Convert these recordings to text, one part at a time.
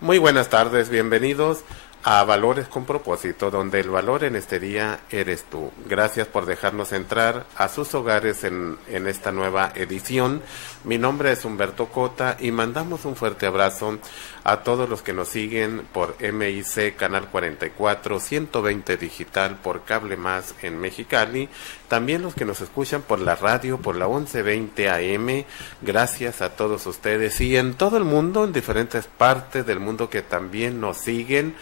Muy buenas tardes, bienvenidos a Valores con Propósito, donde el valor en este día eres tú. Gracias por dejarnos entrar a sus hogares en esta nueva edición. Mi nombre es Humberto Cota y mandamos un fuerte abrazo a todos los que nos siguen por MIC Canal 44, 120 Digital, por Cable Más en Mexicali. También los que nos escuchan por la radio, por la 1120 AM. Gracias a todos ustedes y en todo el mundo, en diferentes partes del mundo que también nos siguen.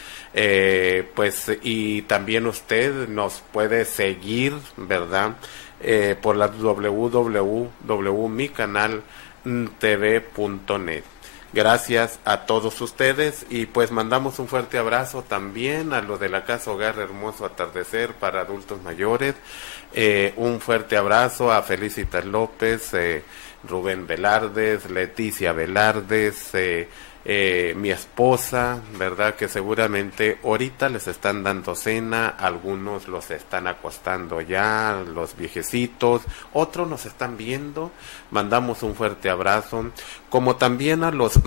Y también usted nos puede seguir, ¿verdad? Por la www.micanaltv.net. Gracias a todos ustedes y pues mandamos un fuerte abrazo también a los de la Casa Hogar Hermoso Atardecer para adultos mayores. Un fuerte abrazo a Felicitas López, Rubén Velardes, Leticia Velardes, mi esposa, ¿verdad? Que seguramente ahorita les están dando cena, algunos los están acostando ya, los viejecitos, otros nos están viendo, mandamos un fuerte abrazo, como también a los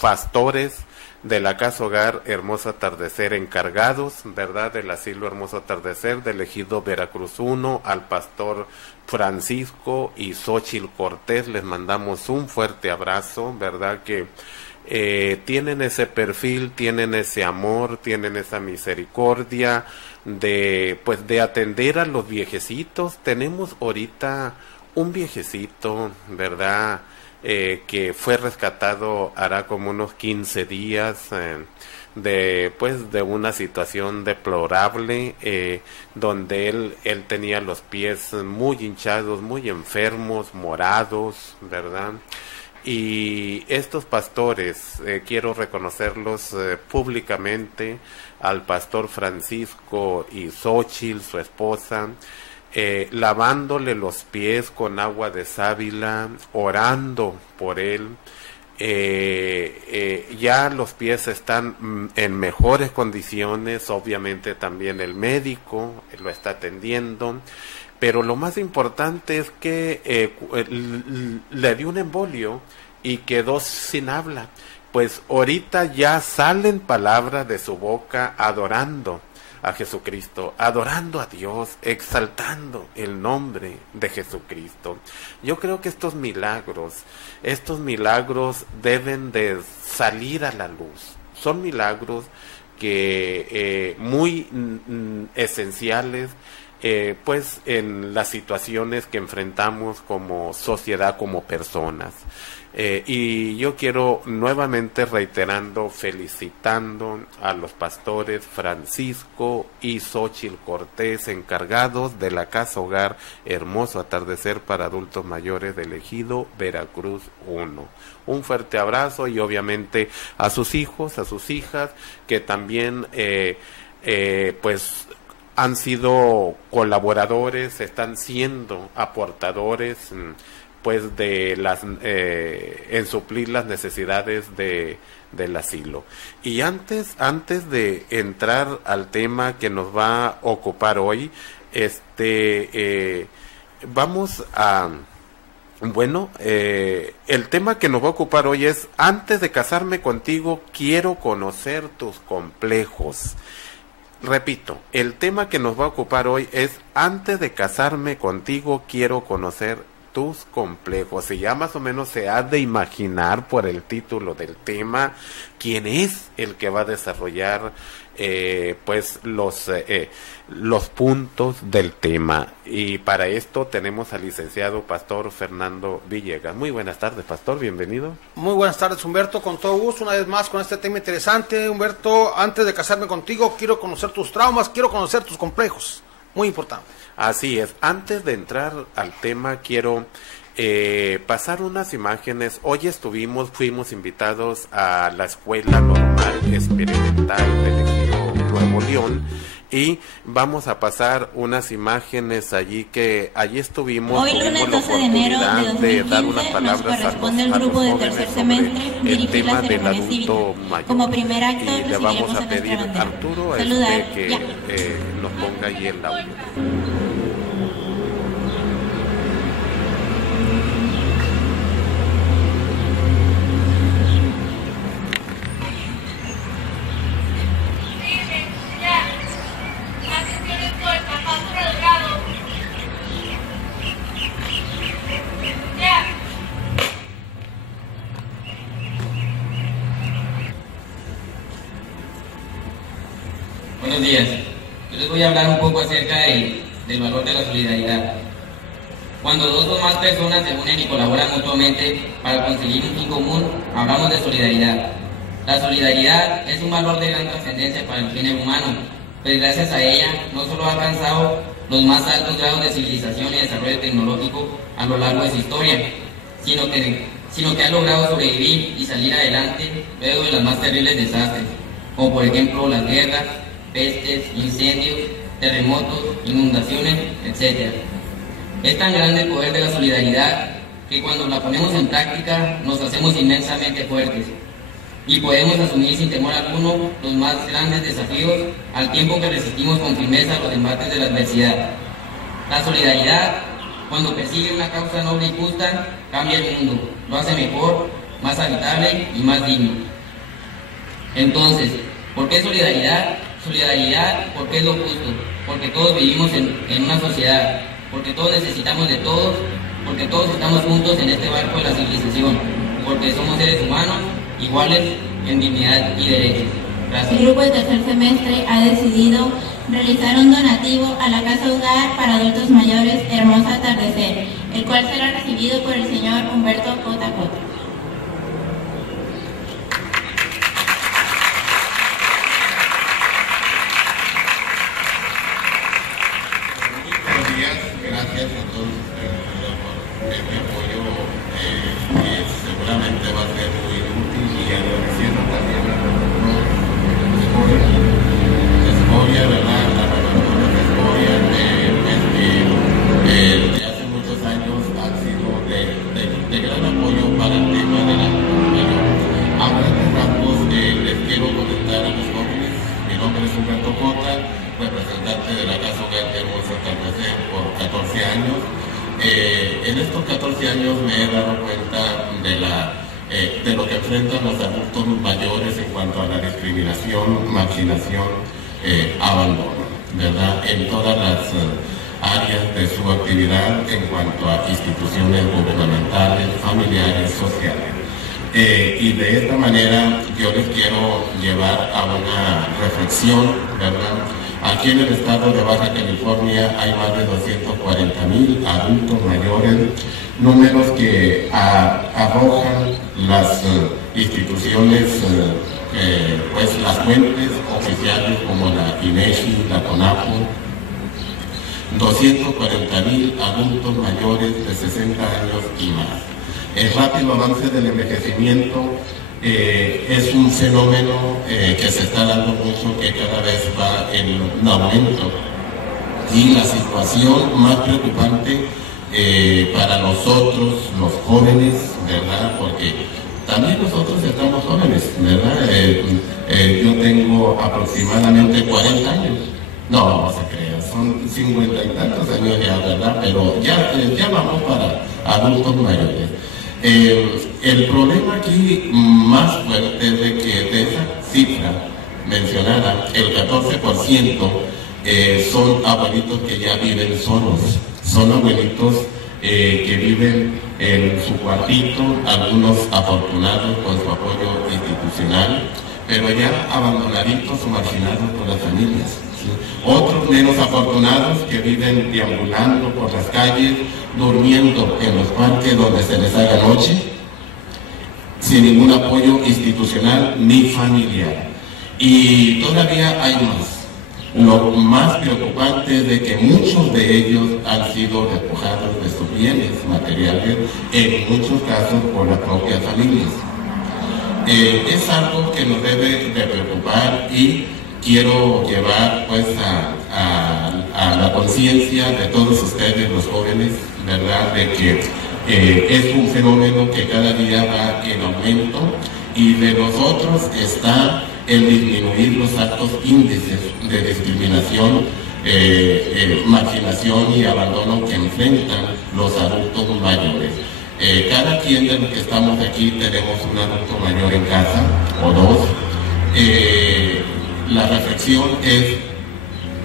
pastores de la Casa Hogar Hermoso Atardecer encargados, ¿verdad? Del asilo Hermoso Atardecer, del ejido Veracruz 1, al pastor Francisco y Xóchitl Cortés, les mandamos un fuerte abrazo, ¿verdad? Que tienen ese perfil, tienen ese amor, tienen esa misericordia de atender a los viejecitos. Tenemos ahorita un viejecito, ¿verdad? Que fue rescatado hará como unos 15 días de una situación deplorable, donde él tenía los pies muy hinchados, muy enfermos, morados, ¿verdad? Y estos pastores, quiero reconocerlos públicamente, al pastor Francisco y Xóchitl, su esposa, lavándole los pies con agua de sábila, orando por él. Ya los pies están en mejores condiciones, obviamente también el médico lo está atendiendo. Pero lo más importante es que le dio un embolio y quedó sin habla. Pues ahorita ya salen palabras de su boca adorando a Jesucristo, adorando a Dios, exaltando el nombre de Jesucristo. Yo creo que estos milagros deben de salir a la luz. Son milagros que muy esenciales, en las situaciones que enfrentamos como sociedad, como personas. Y yo quiero nuevamente reiterando, felicitando a los pastores Francisco y Xóchitl Cortés, encargados de la Casa Hogar Hermoso Atardecer para adultos mayores del ejido Veracruz 1. Un fuerte abrazo y obviamente a sus hijos, a sus hijas, que también han sido colaboradores, están siendo aportadores, en suplir las necesidades del asilo. Y antes de entrar al tema que nos va a ocupar hoy, vamos a... Bueno, el tema que nos va a ocupar hoy es: antes de casarme contigo, quiero conocer tus complejos. Repito, el tema que nos va a ocupar hoy es: antes de casarme contigo, quiero conocer tus complejos. Y ya más o menos se ha de imaginar por el título del tema quién es el que va a desarrollar los puntos del tema. Y para esto tenemos al licenciado Pastor Fernando Villegas. Muy buenas tardes, Pastor, bienvenido. Muy buenas tardes, Humberto, con todo gusto, una vez más con este tema interesante. Humberto, antes de casarme contigo, quiero conocer tus traumas, quiero conocer tus complejos. Muy importante. Así es. Antes de entrar al tema, quiero pasar unas imágenes. Hoy fuimos invitados a la Escuela Normal Experimental del Ejido Nuevo León, y vamos a pasar unas imágenes allí estuvimos. Hoy lunes 12 de enero de 2015 nos corresponde el grupo de tercer semestre dirigir la ceremonia cívica. Como primer acto recibiremos a nuestra bandera. Arturo, Saludar, que ya. nos ponga ahí el audio. buenos días. Yo les voy a hablar un poco acerca del valor de la solidaridad. Cuando dos o más personas se unen y colaboran mutuamente para conseguir un fin común, hablamos de solidaridad. La solidaridad es un valor de gran trascendencia para el género humano, pues gracias a ella no solo ha alcanzado los más altos grados de civilización y desarrollo tecnológico a lo largo de su historia, sino que ha logrado sobrevivir y salir adelante luego de las más terribles desastres, como por ejemplo las guerras, pestes, incendios, terremotos, inundaciones, etc. Es tan grande el poder de la solidaridad que cuando la ponemos en práctica nos hacemos inmensamente fuertes y podemos asumir sin temor alguno los más grandes desafíos al tiempo que resistimos con firmeza los embates de la adversidad. La solidaridad, cuando persigue una causa noble y justa, cambia el mundo, lo hace mejor, más habitable y más digno. Entonces, ¿por qué solidaridad? Solidaridad porque es lo justo, porque todos vivimos en una sociedad, porque todos necesitamos de todos, porque todos estamos juntos en este barco de la civilización, porque somos seres humanos iguales en dignidad y derechos. Gracias. El grupo de tercer semestre ha decidido realizar un donativo a la Casa Hogar para Adultos Mayores Hermoso Atardecer, el cual será recibido por el señor Humberto Cota Cota. Gracias a todos ustedes por este apoyo, que seguramente va a ser muy útil, y agradeciendo también a Escoria, ¿verdad? A la Escoria, desde hace muchos años han sido de gran apoyo para el tema de la mayor. A grandes rasgos les quiero comentar a los jóvenes. Mi nombre es Humberto Cota, representante de la Casa Hogar Hermoso Atardecer por 14 años. En estos 14 años me he dado cuenta de lo que enfrentan los adultos mayores en cuanto a la discriminación, marginación, abandono, ¿verdad? En todas las áreas de su actividad en cuanto a instituciones gubernamentales, familiares, sociales. Y de esta manera yo les quiero llevar a una reflexión, ¿verdad? Aquí en el estado de Baja California hay más de 240,000 adultos mayores, números que arrojan las instituciones, pues las fuentes oficiales como la INEGI, la CONAPO. 240,000 adultos mayores de 60 años y más. El rápido avance del envejecimiento es un fenómeno que se está dando mucho, que cada vez va en un aumento, y la situación más preocupante para nosotros los jóvenes, ¿verdad? Porque también nosotros estamos jóvenes, ¿verdad? Yo tengo aproximadamente 40 años, no se crea, son 50 y tantos años ya, ¿verdad? Pero ya vamos para adultos mayores. El problema aquí más fuerte es de que de esa cifra mencionada, el 14% son abuelitos que ya viven solos, son abuelitos que viven en su cuartito, algunos afortunados con su apoyo institucional, pero ya abandonaditos o marginados por las familias. Otros menos afortunados que viven deambulando por las calles, durmiendo en los parques donde se les haga noche, sin ningún apoyo institucional ni familiar. Y todavía hay más. Lo más preocupante es de que muchos de ellos han sido despojados de sus bienes materiales, en muchos casos por las propias familias. Es algo que nos debe de preocupar, y quiero llevar pues a la conciencia de todos ustedes, los jóvenes, ¿verdad?, de que es un fenómeno que cada día va en aumento, y de nosotros está el disminuir los altos índices de discriminación, marginación y abandono que enfrentan los adultos mayores. Cada quien de los que estamos aquí tenemos un adulto mayor en casa, o dos. La reflexión es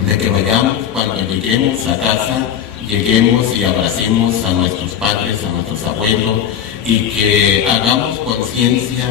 de que vayamos, cuando lleguemos a casa, lleguemos y abracemos a nuestros padres, a nuestros abuelos, y que hagamos conciencia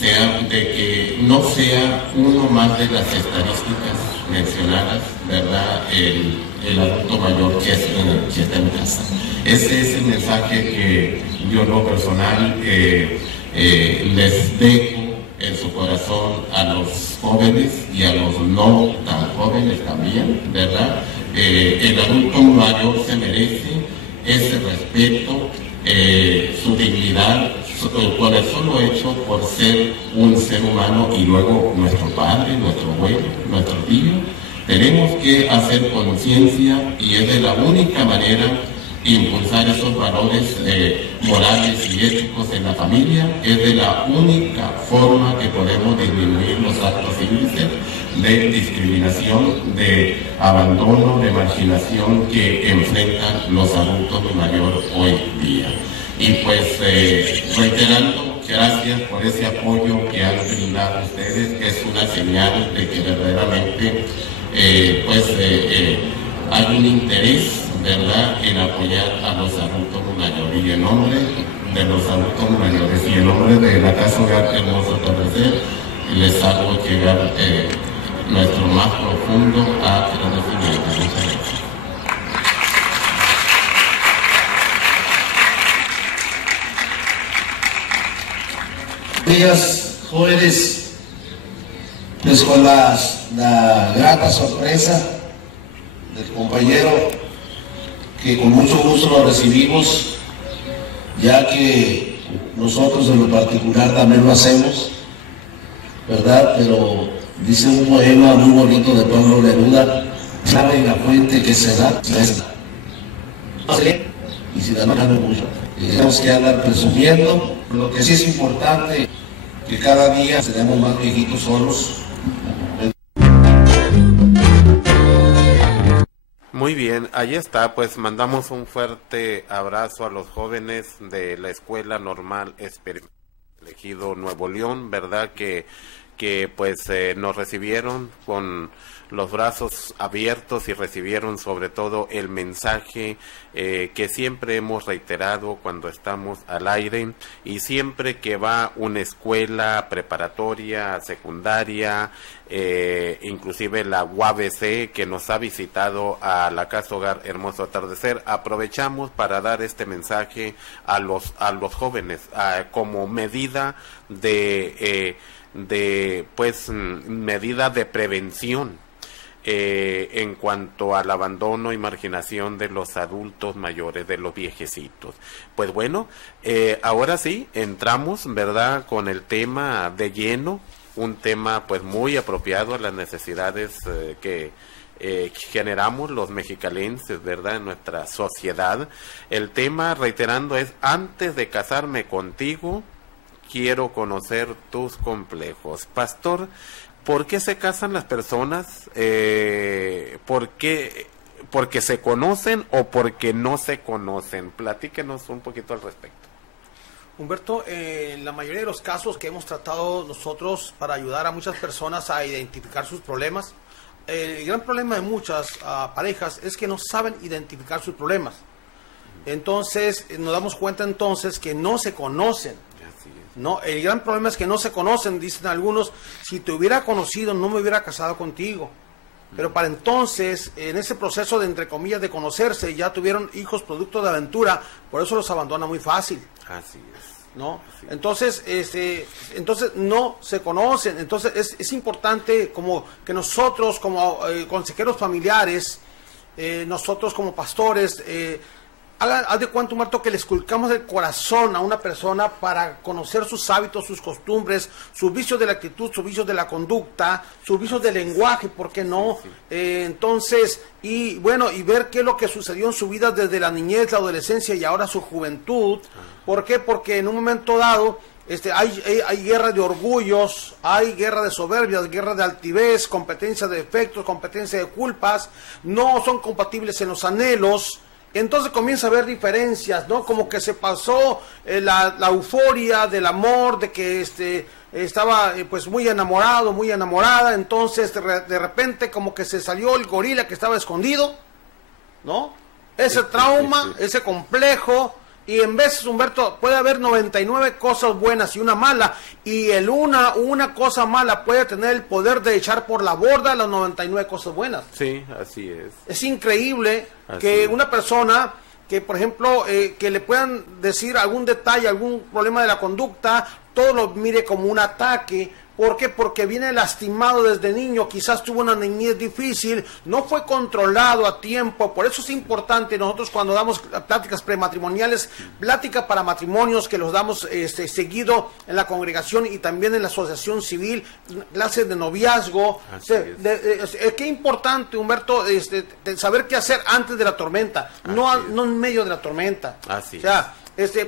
de que no sea uno más de las estadísticas mencionadas, ¿verdad? El adulto mayor que está en casa. Ese es el mensaje que yo en lo personal les dejo en su corazón a los jóvenes y a los no tan jóvenes también, ¿verdad? El adulto mayor se merece ese respeto, su dignidad, por el solo hecho por ser un ser humano y luego nuestro padre, nuestro abuelo, nuestro tío. Tenemos que hacer conciencia y es de la única manera impulsar esos valores morales y éticos en la familia, es de la única forma que podemos disminuir los altos índices de discriminación, de abandono, de marginación que enfrentan los adultos mayores hoy día. Y pues reiterando, gracias por ese apoyo que han brindado ustedes, es una señal de que verdaderamente hay un interés, ¿verdad?, en apoyar a los adultos mayores. Y en nombre de los adultos mayores y en nombre de la Casa Hogar Hermoso Atardecer, les hago llegar nuestro más profundo agradecimiento. Muchas gracias. Días, jóvenes, pues con la grata sorpresa del compañero, que con mucho gusto lo recibimos, ya que nosotros en lo particular también lo hacemos, ¿verdad? Pero dice un poema muy bonito de Pablo Neruda: sabe la fuente que se da, y si la mano mucho. Tenemos que andar presumiendo. Lo que sí es importante, que cada día seremos más viejitos solos. Muy bien, ahí está, pues mandamos un fuerte abrazo a los jóvenes de la Escuela Normal Ejido Nuevo León, ¿verdad? Que pues nos recibieron con los brazos abiertos y recibieron sobre todo el mensaje que siempre hemos reiterado cuando estamos al aire, y siempre que va una escuela preparatoria, secundaria, inclusive la UABC que nos ha visitado a la Casa Hogar Hermoso Atardecer, aprovechamos para dar este mensaje a los jóvenes como medida medida de prevención en cuanto al abandono y marginación de los adultos mayores, de los viejecitos. Pues bueno, ahora sí, entramos, ¿verdad?, con el tema de lleno, un tema pues muy apropiado a las necesidades que generamos los mexicalenses, ¿verdad?, en nuestra sociedad. El tema, reiterando, es: antes de casarme contigo, quiero conocer tus complejos. Pastor, ¿por qué se casan las personas? ¿Porque se conocen o porque no se conocen? Platíquenos un poquito al respecto. Humberto, en la mayoría de los casos que hemos tratado nosotros para ayudar a muchas personas a identificar sus problemas, el gran problema de muchas parejas es que no saben identificar sus problemas. Entonces, nos damos cuenta entonces que no se conocen. No, el gran problema es que no se conocen. Dicen algunos: si te hubiera conocido no me hubiera casado contigo. Pero para entonces, en ese proceso de, entre comillas, de conocerse, ya tuvieron hijos producto de aventura, por eso los abandona muy fácil. Así es. ¿No? Así es. Entonces no se conocen. Entonces es importante como que nosotros como consejeros familiares, nosotros como pastores, haz de cuenta, Humberto, que le esculcamos el corazón a una persona para conocer sus hábitos, sus costumbres, sus vicios de la actitud, sus vicios de la conducta, sus vicios del lenguaje, ¿por qué no? Sí. Entonces, y bueno, y ver qué es lo que sucedió en su vida desde la niñez, la adolescencia y ahora su juventud. ¿Por qué? Porque en un momento dado hay guerra de orgullos, hay guerra de soberbias, guerra de altivez, competencia de defectos, competencia de culpas, no son compatibles en los anhelos. Entonces comienza a haber diferencias, ¿no? Como que se pasó la euforia del amor, de que estaba pues muy enamorado, muy enamorada. Entonces de repente como que se salió el gorila que estaba escondido, ¿no? Ese trauma, ese complejo, Y en vez, Humberto, puede haber 99 cosas buenas y una mala, y una cosa mala puede tener el poder de echar por la borda las 99 cosas buenas. Sí, así es. Es increíble Así que es. una persona que, por ejemplo, que le puedan decir algún detalle, algún problema de la conducta, todo lo mire como un ataque. ¿Por qué? Porque viene lastimado desde niño, quizás tuvo una niñez difícil, no fue controlado a tiempo. Por eso es importante nosotros cuando damos pláticas prematrimoniales, plática para matrimonios que los damos seguido en la congregación y también en la asociación civil, clases de noviazgo. Así es. Qué importante, Humberto, de saber qué hacer antes de la tormenta, no en medio de la tormenta. Así o sea,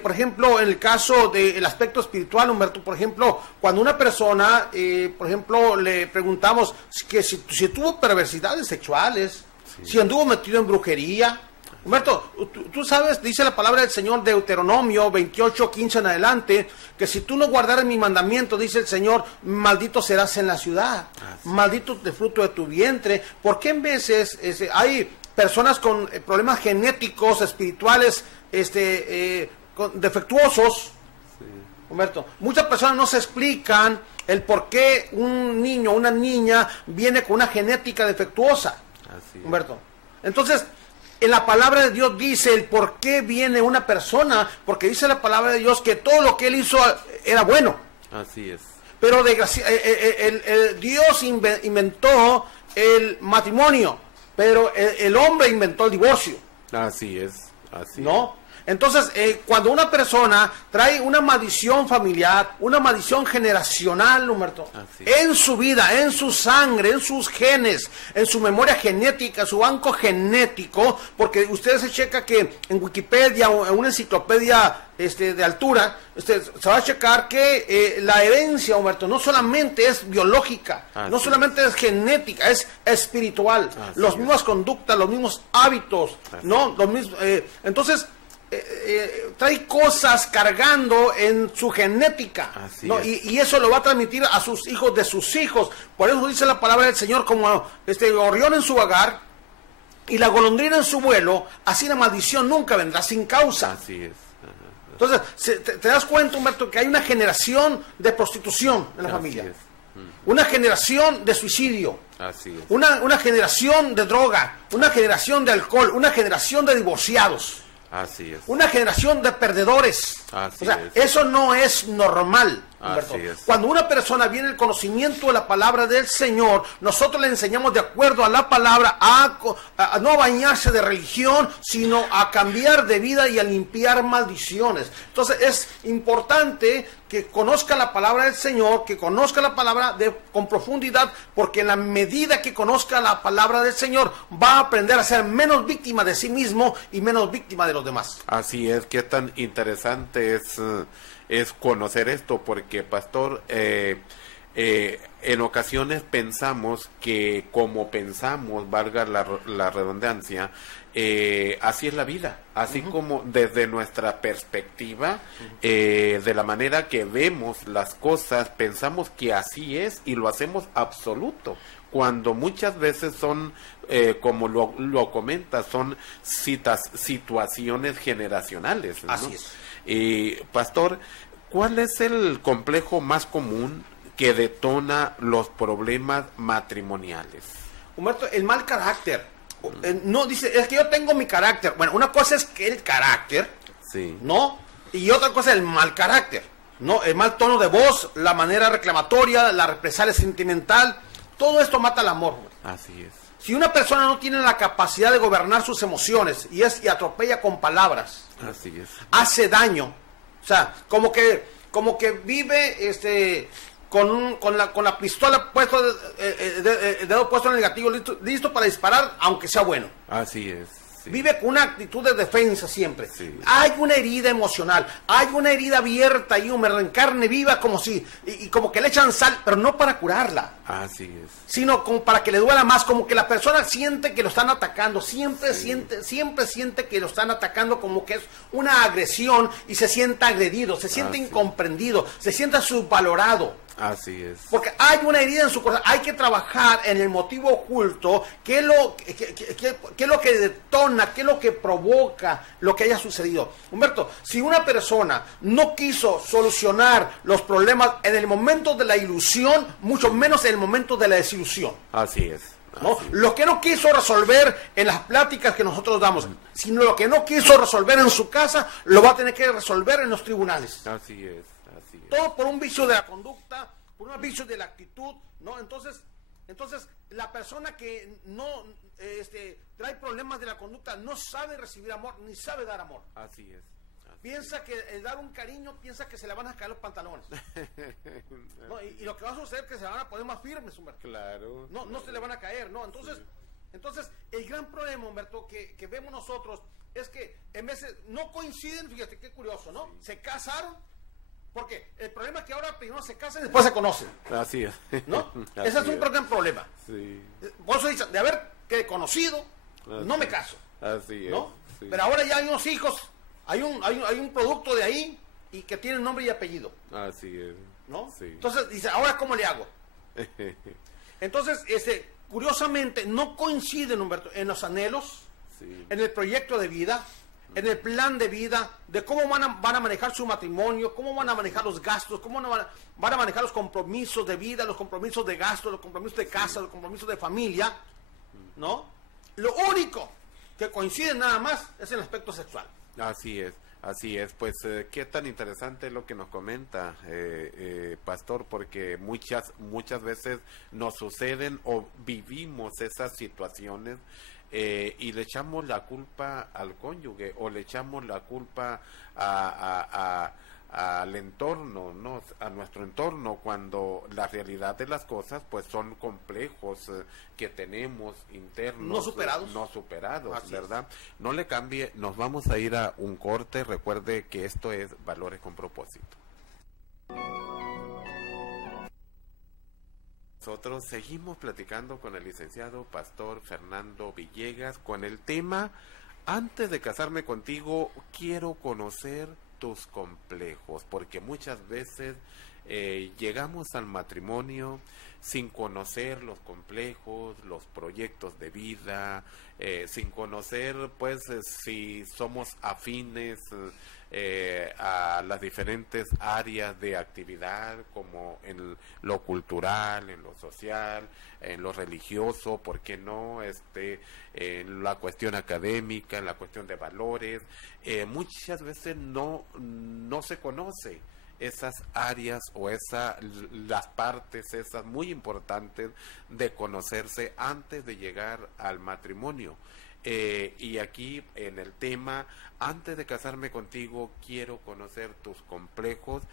por ejemplo, en el caso del aspecto espiritual, Humberto, por ejemplo, cuando una persona, por ejemplo, le preguntamos que si tuvo perversidades sexuales, si anduvo metido en brujería. Humberto, tú sabes, dice la palabra del Señor, Deuteronomio 28:15 en adelante, que si tú no guardaras mi mandamiento, dice el Señor, maldito serás en la ciudad, maldito el fruto de tu vientre. ¿Por qué en veces hay personas con problemas genéticos, espirituales, defectuosos, Humberto? Muchas personas no se explican el por qué un niño o una niña viene con una genética defectuosa, Humberto. Entonces, en la palabra de Dios dice el por qué viene una persona, porque dice la palabra de Dios que todo lo que él hizo era bueno. Así es. Pero Dios inventó el matrimonio, pero el hombre inventó el divorcio. Así es. Así ¿no? Entonces, cuando una persona trae una maldición familiar, una maldición generacional, Humberto, en su vida, en su sangre, en sus genes, en su memoria genética, su banco genético, porque ustedes se checa que en Wikipedia o en una enciclopedia de altura, se va a checar que la herencia, Humberto, no solamente es biológica, no solamente es genética, es espiritual. Las mismas conductas, los mismos hábitos, ¿no? Los mismos, entonces, trae cosas cargando en su genética, ¿no? Y eso lo va a transmitir a sus hijos de sus hijos. Por eso dice la palabra del Señor, como gorrión en su vagar y la golondrina en su vuelo, así la maldición nunca vendrá sin causa. Así es. Entonces, te das cuenta, Humberto, que hay una generación de prostitución en la familia, una generación de suicidio, una generación de droga, una generación de alcohol, una generación de divorciados. Así es. Una generación de perdedores. Eso no es normal, Humberto. Cuando una persona viene el conocimiento de la palabra del Señor, nosotros le enseñamos de acuerdo a la palabra a no bañarse de religión, sino a cambiar de vida y a limpiar maldiciones. Entonces es importante que conozca la palabra del Señor, que conozca la palabra con profundidad, porque en la medida que conozca la palabra del Señor, va a aprender a ser menos víctima de sí mismo y menos víctima de los demás. Así es, qué tan interesante es conocer esto, porque, pastor, en ocasiones pensamos que como pensamos, valga la redundancia, así es la vida, así como desde nuestra perspectiva, de la manera que vemos las cosas, pensamos que así es y lo hacemos absoluto, cuando muchas veces son, como lo comenta, son situaciones generacionales, ¿no? Así es. Pastor, ¿cuál es el complejo más común que detona los problemas matrimoniales? Humberto, el mal carácter. No dice, es que yo tengo mi carácter. Bueno, una cosa es que el carácter, ¿no? Y otra cosa es el mal carácter, ¿no? El mal tono de voz, la manera reclamatoria, la represalia sentimental, todo esto mata el amor. Así es. Si una persona no tiene la capacidad de gobernar sus emociones y atropella con palabras, así es, hace daño. O sea, como que vive con la pistola puesta, el dedo puesto en el gatillo, listo para disparar, aunque sea bueno. Así es. Vive con una actitud de defensa siempre. Hay una herida emocional, hay una herida abierta y húmeda en carne viva, como si, y como que le echan sal, pero no para curarla. Así es. Sino como para que le duela más, como que la persona siente que lo están atacando, siempre siente que lo están atacando, como que es una agresión y se siente agredido, se siente incomprendido, se siente subvalorado. Así es. Porque hay una herida en su corazón. Hay que trabajar en el motivo oculto. ¿Qué es lo que detona? ¿Qué es lo que provoca lo que haya sucedido? Humberto, si una persona no quiso solucionar los problemas en el momento de la ilusión, mucho menos en el momento de la desilusión. Así es. ¿No? Lo que no quiso resolver en las pláticas que nosotros damos, sino lo que no quiso resolver en su casa, lo va a tener que resolver en los tribunales. Así es, así es. Todo por un vicio de la conducta, por un vicio de la actitud, ¿no? Entonces la persona que no trae problemas de la conducta no sabe recibir amor, ni sabe dar amor. Así es. Piensa que el dar un cariño, piensa que se le van a caer los pantalones. ¿No? Y lo que va a suceder es que se van a poner más firmes, Humberto. Claro. No se le van a caer, ¿no? Entonces el gran problema, Humberto, que vemos nosotros es que en veces no coinciden, fíjate qué curioso, ¿no? Sí. Se casaron, porque el problema es que ahora primero se casan y después se conocen. Así es. ¿No? Ese es un gran problema. Sí. Por eso dicen, de haber conocido, no me caso. Así es. ¿No? Sí. Pero ahora ya hay unos hijos. Hay un producto de ahí y que tiene nombre y apellido. Así es. ¿No? Sí. Entonces dice, ¿ahora cómo le hago? Entonces, curiosamente, no coinciden, Humberto, en los anhelos, sí, en el proyecto de vida, en el plan de vida, de cómo van a manejar su matrimonio, cómo van a manejar los gastos, cómo van a manejar los compromisos de vida, los compromisos de gasto, los compromisos de casa, los compromisos de familia, ¿no? Lo único que coincide nada más es el aspecto sexual. Así es, pues qué tan interesante lo que nos comenta, Pastor, porque muchas veces nos suceden o vivimos esas situaciones y le echamos la culpa al cónyuge o le echamos la culpa al entorno, ¿no? A nuestro entorno, cuando la realidad de las cosas pues son complejos que tenemos internos no superados, ¿verdad? No le cambie, nos vamos a ir a un corte. Recuerde que esto es Valores con Propósito. Nosotros seguimos platicando con el licenciado Pastor Fernando Villegas con el tema: antes de casarme contigo quiero conocer tus complejos, porque muchas veces llegamos al matrimonio sin conocer los complejos, los proyectos de vida, sin conocer pues si somos afines a las diferentes áreas de actividad, como en lo cultural, en lo social, en lo religioso, ¿por qué no? En la cuestión académica, en la cuestión de valores. Muchas veces no se conoce esas áreas o las partes esas muy importantes de conocerse antes de llegar al matrimonio. Y aquí en el tema, antes de casarme contigo quiero conocer tus complejos,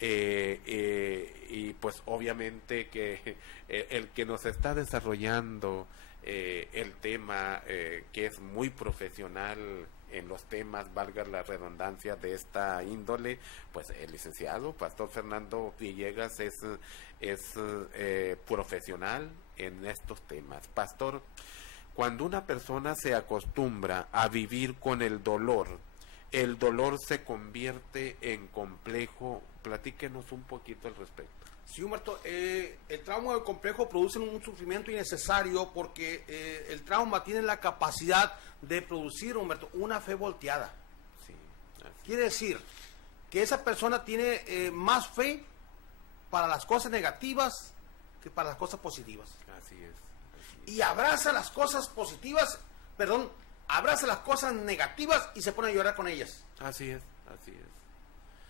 y pues obviamente que el que nos está desarrollando el tema, que es muy profesional en los temas, valga la redundancia, de esta índole, pues el licenciado Pastor Fernando Villegas es profesional en estos temas. Pastor, cuando una persona se acostumbra a vivir con el dolor se convierte en complejo. Platíquenos un poquito al respecto. Sí, Humberto, el trauma del complejo produce un sufrimiento innecesario, porque el trauma tiene la capacidad de producir, Humberto, una fe volteada. Sí, quiere decir que esa persona tiene más fe para las cosas negativas que para las cosas positivas. Así es. Y abraza las cosas positivas, abraza las cosas negativas y se pone a llorar con ellas. Así es.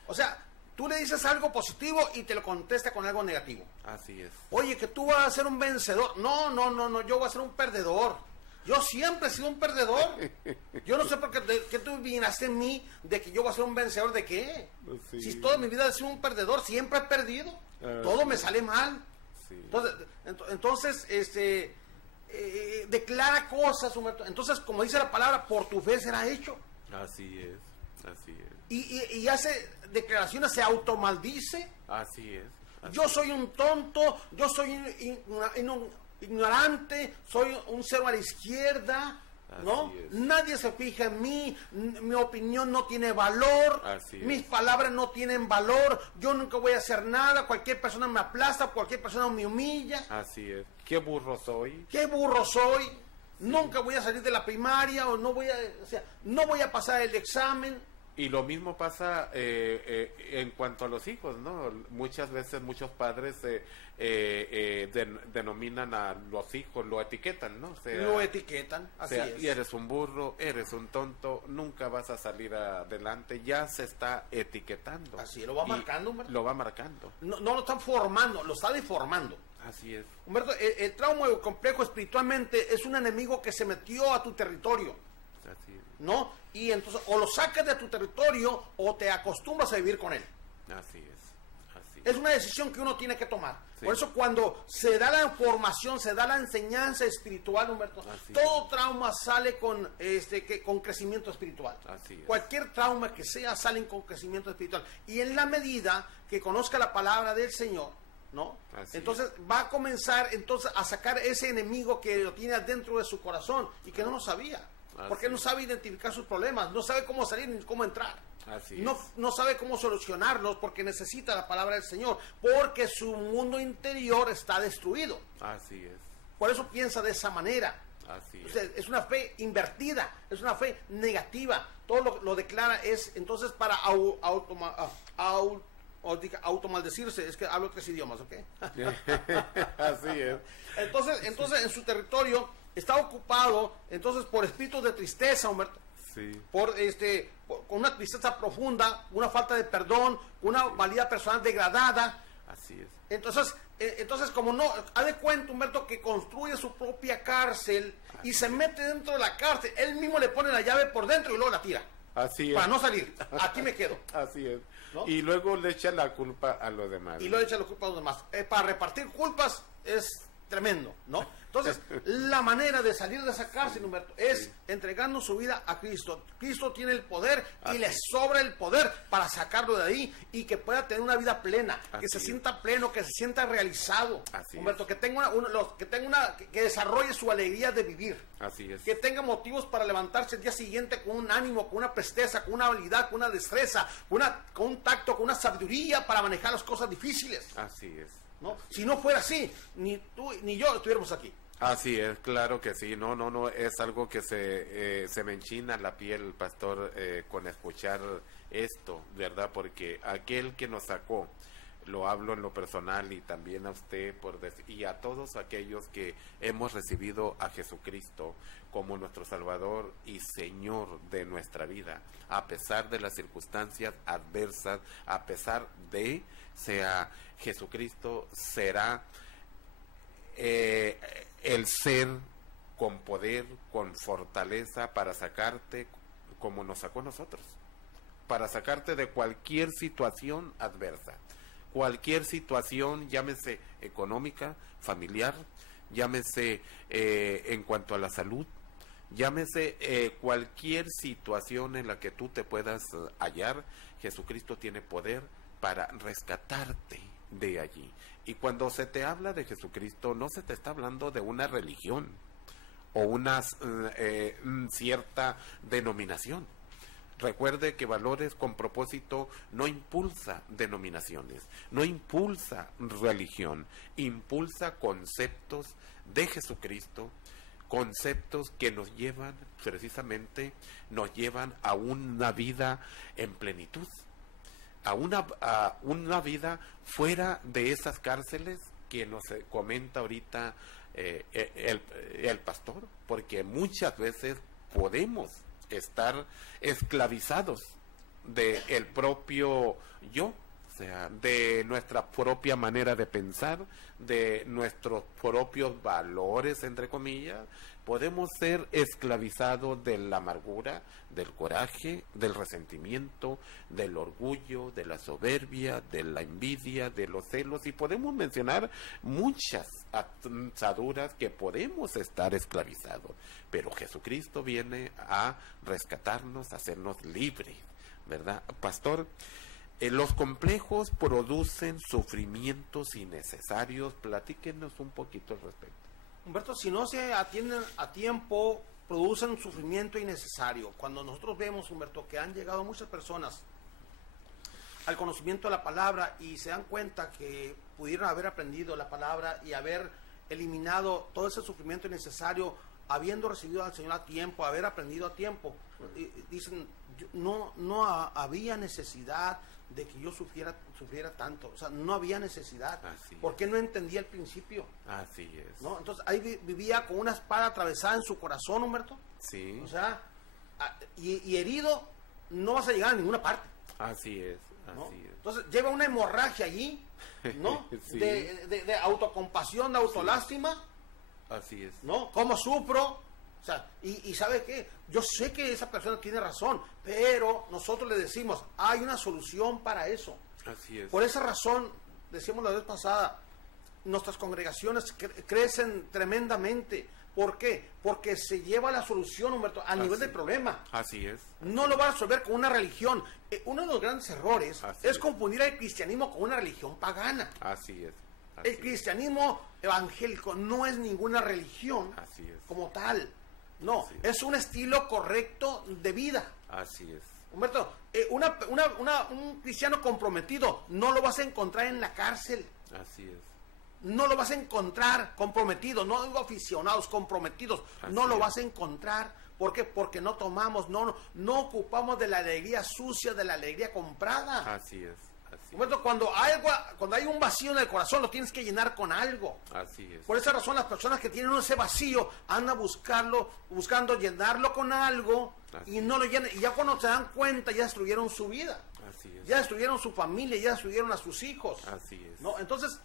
O sea, tú le dices algo positivo y te lo contesta con algo negativo. Así es. Oye, que tú vas a ser un vencedor. No, yo voy a ser un perdedor. Yo siempre he sido un perdedor. Yo no sé por qué tú viniste en mí de que yo voy a ser un vencedor. ¿De qué? Sí. Si toda mi vida he sido un perdedor, siempre he perdido. Todo me sale mal. Sí. Entonces, declara cosas, Humberto. Entonces, como dice la palabra, por tu fe será hecho. Así es. Y hace declaraciones, se automaldice. Así es. Yo soy un tonto, yo soy ignorante, soy un cero a la izquierda, ¿no? Así es. Nadie se fija en mí, mi opinión no tiene valor, Así es. mis palabras no tienen valor, yo nunca voy a hacer nada, cualquier persona me aplasta, cualquier persona me humilla. Así es. Qué burro soy. Qué burro soy, nunca voy a salir de la primaria, o no voy a pasar el examen. Y lo mismo pasa en cuanto a los hijos, ¿no? Muchas veces muchos padres denominan a los hijos, lo etiquetan, ¿no? Lo etiquetan, así es. Y eres un burro, eres un tonto, nunca vas a salir adelante, ya se está etiquetando. Así lo va marcando, Humberto. Lo va marcando. No lo están formando, lo está deformando. Así es. Humberto, el trauma complejo espiritualmente es un enemigo que se metió a tu territorio, Así es. ¿no? Y entonces o lo sacas de tu territorio o te acostumbras a vivir con él. Así es. Así Es una decisión que uno tiene que tomar. Sí. Por eso cuando se da la formación, se da la enseñanza espiritual, Humberto, Así todo trauma sale con con crecimiento espiritual. Así es. Cualquier trauma que sea salen con crecimiento espiritual. Y en la medida que conozca la palabra del Señor, ¿no? Así Entonces va a comenzar entonces a sacar ese enemigo que lo tiene adentro de su corazón y que no lo sabía. Porque él no sabe identificar sus problemas, no sabe cómo salir ni cómo entrar. Así No sabe cómo solucionarlos porque necesita la palabra del Señor, porque su mundo interior está destruido. Así es. Por eso piensa de esa manera. Así O es. sea, es una fe invertida, es una fe negativa. Todo lo declara es entonces para automaldecirse. Es que hablo 3 idiomas, ¿ok? Así es. Entonces en su territorio está ocupado entonces por espíritus de tristeza, Humberto. Sí. Con una tristeza profunda, una falta de perdón, una valía personal degradada. Así es. Entonces como no, haz de cuenta, Humberto, que construye su propia cárcel y se mete dentro de la cárcel, él mismo le pone la llave por dentro y luego la tira. Así es. Para no salir, aquí me quedo. Así es. ¿No? Y luego le echa la culpa a los demás. Y luego echa la culpa a los demás. Para repartir culpas es tremendo, ¿no? Entonces, la manera de salir de esa cárcel, Humberto, es entregando su vida a Cristo. Cristo tiene el poder y le sobra el poder para sacarlo de ahí y que pueda tener una vida plena, que se sienta pleno, que se sienta realizado, Así Humberto, es. que desarrolle su alegría de vivir. Así es. Que tenga motivos para levantarse el día siguiente con un ánimo, con una presteza, con una habilidad, con una destreza, con un tacto, con una sabiduría para manejar las cosas difíciles, Así es. ¿no? Si no fuera así, ni tú ni yo estuviéramos aquí. Así es, claro que sí. No, es algo que se me enchina la piel, pastor, con escuchar esto, ¿verdad? Porque aquel que nos sacó, lo hablo en lo personal y también a usted y a todos aquellos que hemos recibido a Jesucristo como nuestro Salvador y Señor de nuestra vida, a pesar de las circunstancias adversas, a pesar de Jesucristo será el ser con poder, con fortaleza para sacarte como nos sacó a nosotros, para sacarte de cualquier situación adversa. Cualquier situación, llámese económica, familiar, llámese en cuanto a la salud, llámese cualquier situación en la que tú te puedas hallar, Jesucristo tiene poder para rescatarte de allí. Y cuando se te habla de Jesucristo, no se te está hablando de una religión o una cierta denominación. Recuerde que Valores con Propósito no impulsa denominaciones, no impulsa religión, impulsa conceptos de Jesucristo, conceptos que nos llevan a una vida en plenitud, a una vida fuera de esas cárceles que nos comenta ahorita el pastor, porque muchas veces podemos estar esclavizados del propio yo, o sea, de nuestra propia manera de pensar, de nuestros propios valores, entre comillas. Podemos ser esclavizados de la amargura, del coraje, del resentimiento, del orgullo, de la soberbia, de la envidia, de los celos, y podemos mencionar muchas ataduras que podemos estar esclavizados. Pero Jesucristo viene a rescatarnos, a hacernos libres, ¿verdad, pastor? Los complejos producen sufrimientos innecesarios. Platíquenos un poquito al respecto. Humberto, si no se atienden a tiempo, producen un sufrimiento innecesario. Cuando nosotros vemos, Humberto, que han llegado muchas personas al conocimiento de la palabra y se dan cuenta que pudieron haber aprendido la palabra y haber eliminado todo ese sufrimiento innecesario, habiendo recibido al Señor a tiempo, haber aprendido a tiempo, dicen, no había necesidad de que yo sufriera tanto, o sea, no había necesidad, porque no entendía el principio. Así es. ¿No? Entonces ahí vivía con una espada atravesada en su corazón, Humberto. Sí. O sea, y herido no vas a llegar a ninguna parte. Así es, ¿no? así es. Entonces lleva una hemorragia allí, ¿no? Sí. de autocompasión, de autolástima. Así es. ¿No? ¿Cómo sufro? O sea, y ¿sabe qué? Yo sé que esa persona tiene razón, pero nosotros le decimos, hay una solución para eso. Así es. Por esa razón, decíamos la vez pasada, nuestras congregaciones crecen tremendamente. ¿Por qué? Porque se lleva la solución, Humberto, a nivel del problema. Así es. No lo va a resolver con una religión. Uno de los grandes errores es confundir el cristianismo con una religión pagana. Así es. El cristianismo evangélico no es ninguna religión como tal. No, es un estilo correcto de vida. Así es. Humberto, un cristiano comprometido no lo vas a encontrar en la cárcel. Así es. No lo vas a encontrar comprometido, no digo aficionados, comprometidos. No lo vas a encontrar. ¿Por qué? Porque no tomamos, no ocupamos de la alegría sucia, de la alegría comprada. Así es. Humberto, cuando hay un vacío en el corazón, lo tienes que llenar con algo. Así es. Por esa razón, las personas que tienen ese vacío andan buscando llenarlo con algo y no lo llenan. Y ya cuando se dan cuenta, ya destruyeron su vida. Así es. Ya destruyeron su familia, ya destruyeron a sus hijos. Así es. ¿No? Entonces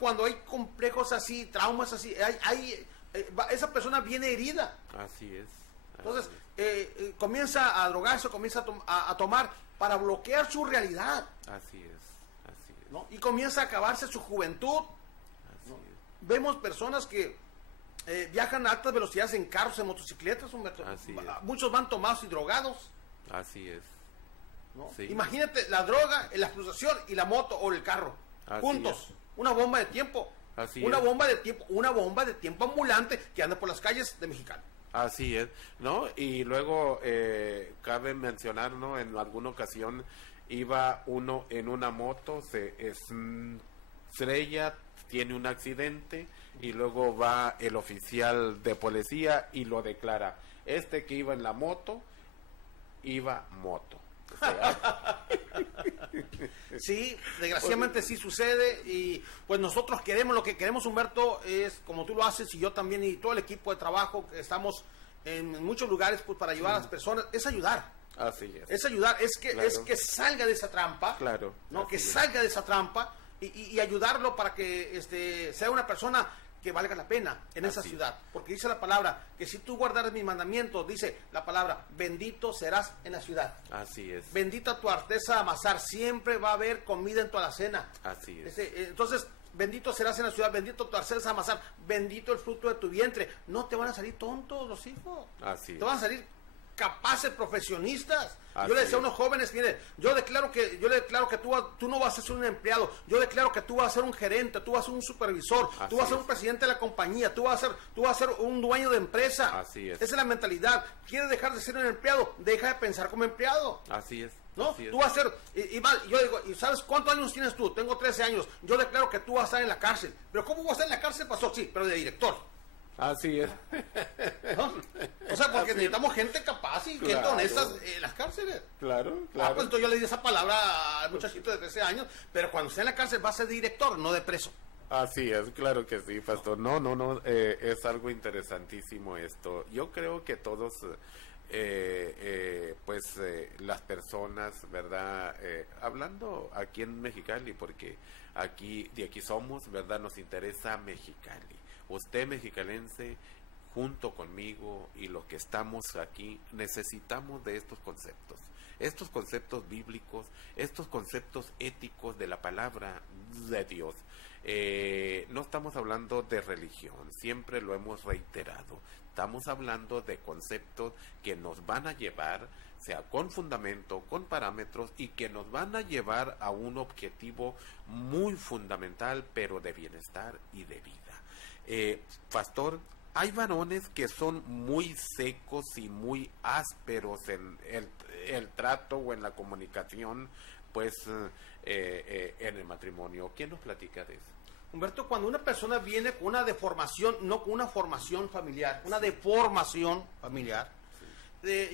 cuando hay complejos así, traumas así, esa persona viene herida. Así es. Entonces, comienza a drogarse, comienza a tomar para bloquear su realidad. Así es. ¿No? Y comienza a acabarse su juventud. Así es. Vemos personas que viajan a altas velocidades en carros, en motocicletas, Humberto. Muchos van tomados y drogados. Así es. ¿No? Sí. Imagínate la droga, la frustración y la moto o el carro. Juntos. Una bomba de tiempo. Bomba de tiempo ambulante que anda por las calles de Mexicali. Así es, ¿no? Y luego cabe mencionar, ¿no? En alguna ocasión iba uno en una moto, se estrella, tiene un accidente y luego va el oficial de policía y lo declara. Este que iba en la moto, iba moto. O sea. Sí, desgraciadamente sí sucede y pues nosotros lo que queremos, Humberto, es como tú lo haces y yo también y todo el equipo de trabajo que estamos en muchos lugares pues para ayudar a las personas, es ayudar. Así es. Es ayudar, es que salga de esa trampa. Claro. ¿No? Que salga de esa trampa y ayudarlo para que sea una persona que valga la pena en esa ciudad, porque dice la palabra que si tú guardaras mis mandamientos, dice la palabra, bendito serás en la ciudad. Así es. Bendita tu arteza de amasar, siempre va a haber comida en tu alacena. Así es. Entonces, bendito serás en la ciudad, bendito tu arteza de amasar, bendito el fruto de tu vientre. No te van a salir tontos los hijos. Así es. Te van a salir capaces, profesionistas. Yo le decía a unos jóvenes, mire, yo declaro que tú no vas a ser un empleado, yo declaro que tú vas a ser un gerente, tú vas a ser un supervisor, tú vas a ser un presidente de la compañía, tú vas a ser un dueño de empresa. Así es. Esa es la mentalidad. ¿Quieres dejar de ser un empleado? Deja de pensar como empleado. Así es. ¿No? Tú vas a ser, yo digo, ¿y sabes cuántos años tienes tú? Tengo 13 años. Yo declaro que tú vas a estar en la cárcel. ¿Pero cómo vas a estar en la cárcel, pastor? Sí, pero de director. Así es. ¿No? O sea, porque necesitamos gente capaz y gente honesta en las cárceles. Claro. Pues entonces yo le di esa palabra al muchachito de 13 años, pero cuando esté en la cárcel va a ser director, no de preso. Así es, claro que sí, pastor. No, es algo interesantísimo esto. Yo creo que todos, las personas, ¿verdad? Hablando aquí en Mexicali, porque de aquí somos, ¿verdad? Nos interesa Mexicali. Usted mexicalense, junto conmigo y los que estamos aquí, necesitamos de estos conceptos bíblicos, estos conceptos éticos de la palabra de Dios. No estamos hablando de religión, siempre lo hemos reiterado, estamos hablando de conceptos que nos van a llevar, sea con fundamento, con parámetros, y que nos van a llevar a un objetivo muy fundamental, pero de bienestar y de vida. Pastor, hay varones que son muy secos y muy ásperos en el trato o en la comunicación, pues, en el matrimonio. ¿Quién nos platica de eso? Humberto, cuando una persona viene con una deformación, no con una formación familiar, una deformación familiar,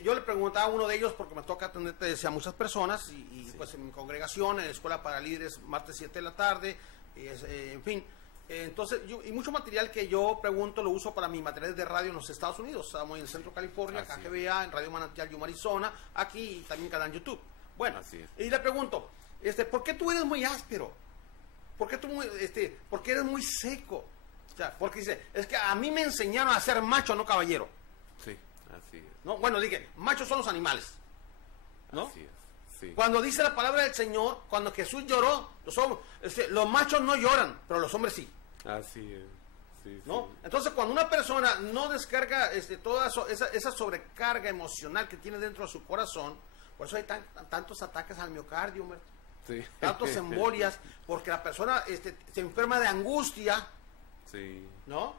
yo le preguntaba a uno de ellos, porque me toca atender, te decía, a muchas personas, y pues en mi congregación, en la Escuela para Líderes, martes 7 de la tarde, en fin. Entonces, y mucho material que yo pregunto lo uso para mi material de radio en los Estados Unidos. Estamos en el Centro California, KGBA, en Radio Manantial Yuma, Arizona, aquí y también canal YouTube. Bueno, y le pregunto, ¿por qué tú eres muy áspero? ¿Por qué porque eres muy seco? O sea, porque dice, es que a mí me enseñaron a ser macho, no caballero. Sí, así es. ¿No? Bueno, dije, machos son los animales, ¿no? Así es, sí. Cuando dice la palabra del Señor, cuando Jesús lloró, los machos no lloran, pero los hombres sí. Así es. Sí, ¿No? sí. Entonces, cuando una persona no descarga toda esa sobrecarga emocional que tiene dentro de su corazón, por eso hay tantos ataques al miocardio, Humberto. Sí. Tantos embolias, porque la persona se enferma de angustia, sí, ¿no?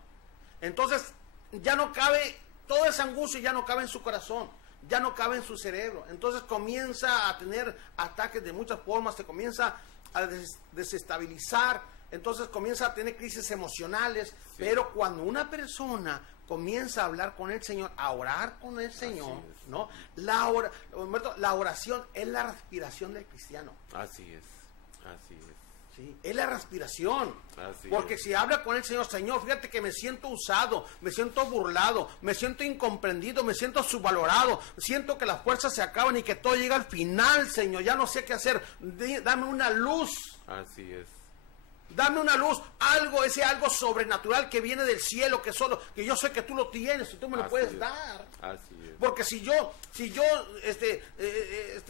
Entonces, ya no cabe, toda esa angustia ya no cabe en su corazón, ya no cabe en su cerebro. Entonces comienza a tener ataques de muchas formas, se comienza a desestabilizar, entonces comienza a tener crisis emocionales, sí. Pero cuando una persona comienza a hablar con el Señor, a orar con el Señor, ¿no? La oración es la respiración del cristiano. Así es, así es. Sí, es la respiración. Así porque es. si habla con el Señor, Señor, fíjate que me siento usado, me siento burlado, me siento incomprendido, me siento subvalorado, siento que las fuerzas se acaban y que todo llega al final, Señor, ya no sé qué hacer, dame una luz. Así es. Dame una luz, algo sobrenatural que viene del cielo, que yo sé que tú lo tienes y tú me lo puedes dar. Así es. Porque si yo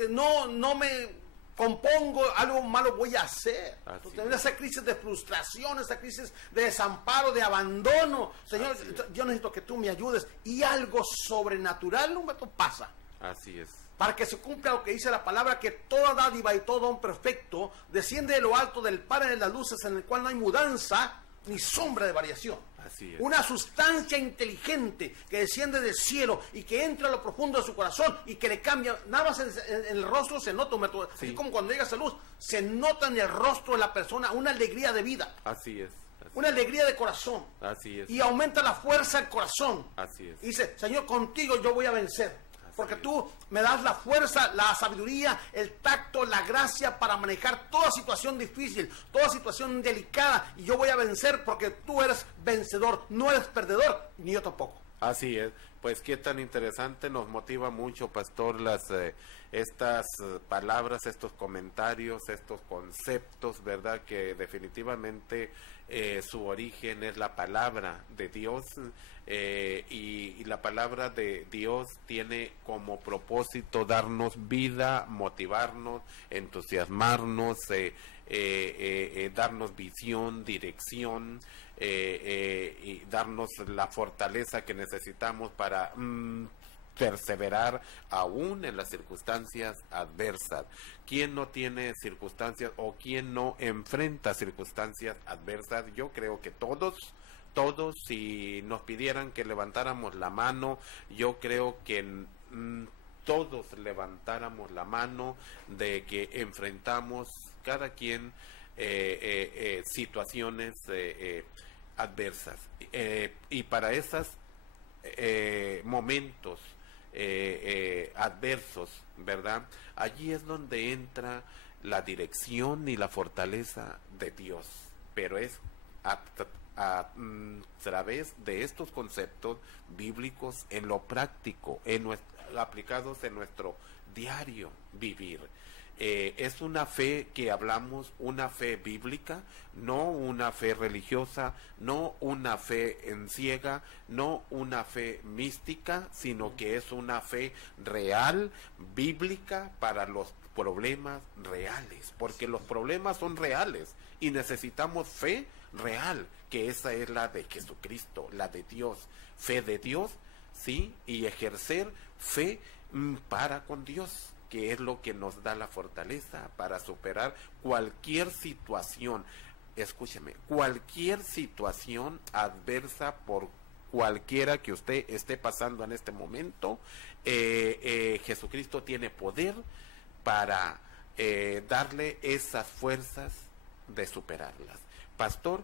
no me compongo, algo malo voy a hacer. Tener esa crisis de frustración, esa crisis de desamparo, de abandono. Señor, yo necesito que tú me ayudes. Y algo sobrenatural, Humberto, pasa. Así es. Para que se cumpla lo que dice la palabra, que toda dádiva y todo don perfecto desciende de lo alto del Padre de las luces, en el cual no hay mudanza ni sombra de variación. Así es. Una sustancia inteligente que desciende del cielo y que entra a lo profundo de su corazón y que le cambia, nada más en el rostro se nota, así como cuando llega esa luz, se nota en el rostro de la persona una alegría de vida. Así es. Una alegría de corazón. Así es. Y aumenta la fuerza del corazón. Así es. Y dice, Señor, contigo yo voy a vencer. Porque tú me das la fuerza, la sabiduría, el tacto, la gracia para manejar toda situación difícil, toda situación delicada. Y yo voy a vencer porque tú eres vencedor, no eres perdedor, ni yo tampoco. Así es, pues qué tan interesante, nos motiva mucho, pastor, estas palabras, estos comentarios, estos conceptos, ¿verdad? Que definitivamente su origen es la palabra de Dios, y la palabra de Dios tiene como propósito darnos vida, motivarnos, entusiasmarnos, darnos visión, dirección, y darnos la fortaleza que necesitamos para perseverar aún en las circunstancias adversas. ¿Quién no tiene circunstancias o quién no enfrenta circunstancias adversas? Yo creo que todos, si nos pidieran que levantáramos la mano, yo creo que todos levantáramos la mano de que enfrentamos cada quien situaciones adversas, y para esos momentos adversos, ¿verdad? Allí es donde entra la dirección y la fortaleza de Dios, pero es a través de estos conceptos bíblicos en lo práctico, aplicados en nuestro diario vivir. Es una fe que hablamos, una fe bíblica, no una fe religiosa, no una fe en ciega, no una fe mística, sino que es una fe real, bíblica, para los problemas reales, porque los problemas son reales y necesitamos fe real, que esa es la de Jesucristo, la de Dios, fe de Dios, sí, y ejercer fe para con Dios, que es lo que nos da la fortaleza para superar cualquier situación, escúcheme, cualquier situación adversa, por cualquiera que usted esté pasando en este momento, Jesucristo tiene poder para darle esas fuerzas de superarlas. Pastor,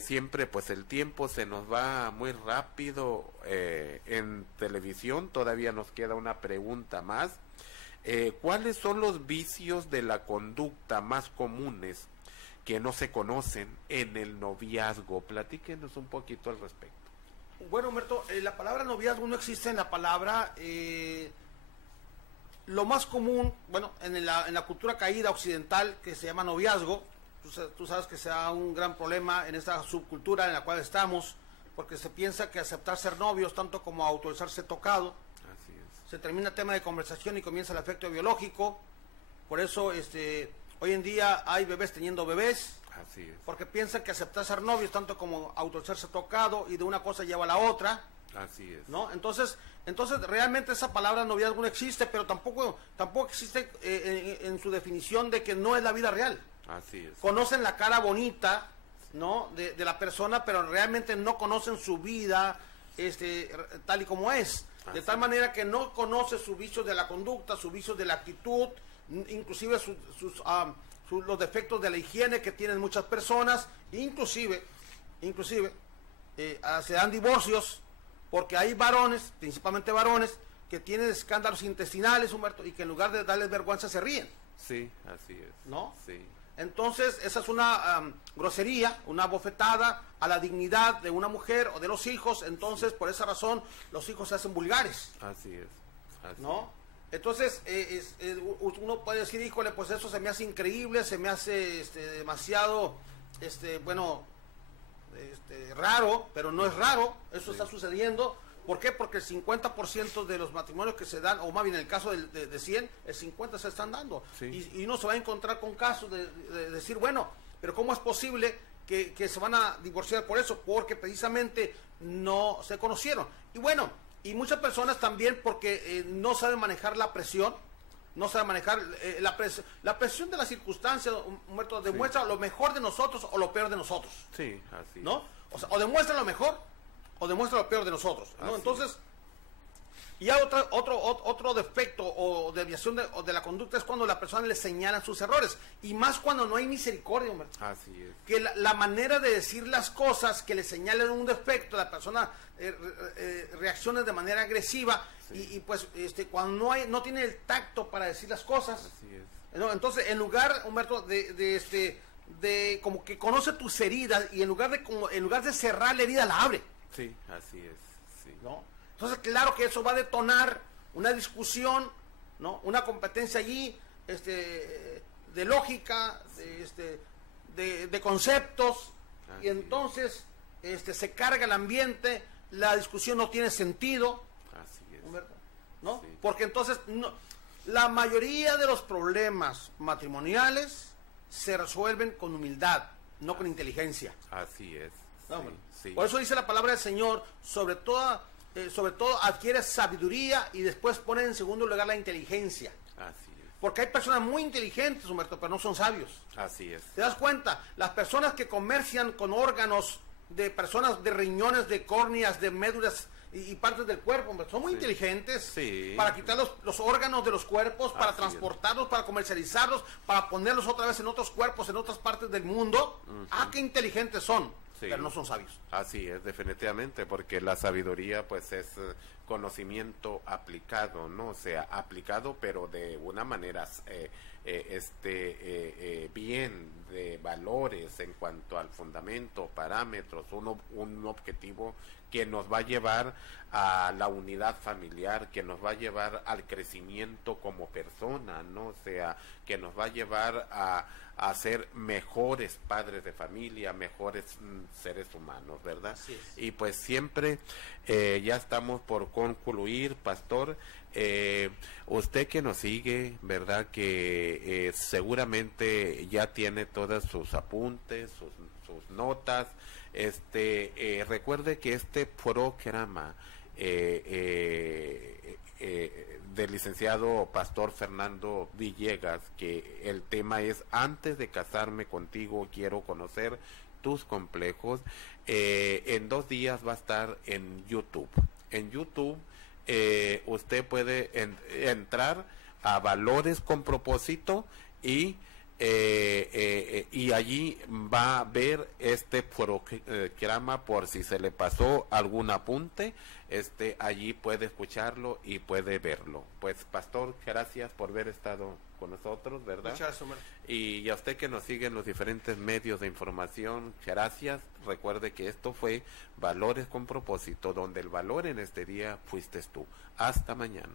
siempre pues el tiempo se nos va muy rápido en televisión. Todavía nos queda una pregunta más. ¿Cuáles son los vicios de la conducta más comunes que no se conocen en el noviazgo? Platíquenos un poquito al respecto. Bueno, Humberto, la palabra noviazgo no existe en la palabra. Lo más común, bueno, en la cultura caída occidental, que se llama noviazgo, tú sabes que sea un gran problema en esta subcultura en la cual estamos, porque se piensa que aceptar ser novios, tanto como autorizarse tocado, Así es. se termina el tema de conversación y comienza el afecto biológico. Por eso hoy en día hay bebés teniendo bebés, Así es. porque piensan que aceptar ser novios tanto como autorizarse tocado, y de una cosa lleva a la otra, Así es. ¿no? Entonces realmente esa palabra noviazgo no existe, pero tampoco existe en su definición de que no es la vida real. Así es. Conocen la cara bonita, ¿no?, de la persona, pero realmente no conocen su vida tal y como es. De tal manera que no conoce sus vicios de la conducta, sus vicios de la actitud, inclusive los defectos de la higiene que tienen muchas personas, inclusive se dan divorcios porque hay varones, principalmente varones, que tienen escándalos intestinales, Humberto, y que en lugar de darles vergüenza se ríen. Sí, así es. ¿No? Sí. Entonces, esa es una grosería, una bofetada a la dignidad de una mujer o de los hijos. Entonces, por esa razón, los hijos se hacen vulgares. Así es. Así ¿No? Entonces, uno puede decir, híjole, pues eso se me hace increíble, se me hace demasiado, raro, pero no es raro, eso está sucediendo. ¿Por qué? Porque el 50% de los matrimonios que se dan, o más bien en el caso de 100, el 50 se están dando. Sí. Y uno se va a encontrar con casos de decir, bueno, pero ¿cómo es posible que se van a divorciar por eso? Porque precisamente no se conocieron. Y bueno, y muchas personas también porque no saben manejar la presión, no saben manejar la presión de las circunstancias. Humberto, demuestra lo mejor de nosotros o lo peor de nosotros. Sí, así es. ¿No? O sea, o demuestra lo mejor o demuestra lo peor de nosotros, ¿no? Así Entonces, y hay otro defecto o desviación de la conducta es cuando la persona le señalan sus errores, y más cuando no hay misericordia, hombre. Así es. Que la manera de decir las cosas, que le señalen un defecto, la persona reacciona de manera agresiva, Sí. y pues cuando no tiene el tacto para decir las cosas, Así es. ¿no? Entonces, en lugar, Humberto, de como que conoce tus heridas, y en lugar de cerrar la herida, la abre. Sí, así es. Sí. ¿No? Entonces, claro que eso va a detonar una discusión, ¿no? Una competencia allí, de lógica, de conceptos, Así y entonces se carga el ambiente, la discusión no tiene sentido, Así es. Humberto, ¿no? Sí. Porque entonces la mayoría de los problemas matrimoniales se resuelven con humildad, no con inteligencia. Así es. No, Sí, bueno. sí. Por eso dice la palabra del Señor, sobre todo adquiere sabiduría y después pone en segundo lugar la inteligencia. Así es. Porque hay personas muy inteligentes, Humberto, pero no son sabios. Así es. ¿Te das cuenta? Las personas que comercian con órganos de personas, de riñones, de córneas, de médulas y partes del cuerpo, hombre, son muy Sí. inteligentes Sí. para quitar los órganos de los cuerpos, para Así transportarlos, para comercializarlos, para ponerlos otra vez en otros cuerpos, en otras partes del mundo. Ah, qué inteligentes son, Sí. pero no son sabios. Así es, definitivamente, porque la sabiduría pues es conocimiento aplicado, ¿no? O sea, aplicado pero de una manera bien, de valores en cuanto al fundamento, parámetros, un objetivo que nos va a llevar a la unidad familiar, que nos va a llevar al crecimiento como persona, ¿no? O sea, que nos va a llevar a ser mejores padres de familia, mejores seres humanos, ¿verdad? Así es. Y pues siempre ya estamos por concluir, pastor. Usted que nos sigue, ¿verdad? Que seguramente ya tiene todas sus apuntes, sus notas. Recuerde que este programa del licenciado Pastor Fernando Villegas, que el tema es: antes de casarme contigo quiero conocer tus complejos. En 2 días va a estar en YouTube. En YouTube usted puede entrar a Valores con Propósito y allí va a ver este programa, por si se le pasó algún apunte, allí puede escucharlo y puede verlo. Pues, pastor, gracias por haber estado con nosotros, ¿verdad? Muchas gracias, Omar. Y a usted que nos sigue en los diferentes medios de información, gracias. Recuerde que esto fue Valores con Propósito, donde el valor en este día fuiste tú. Hasta mañana.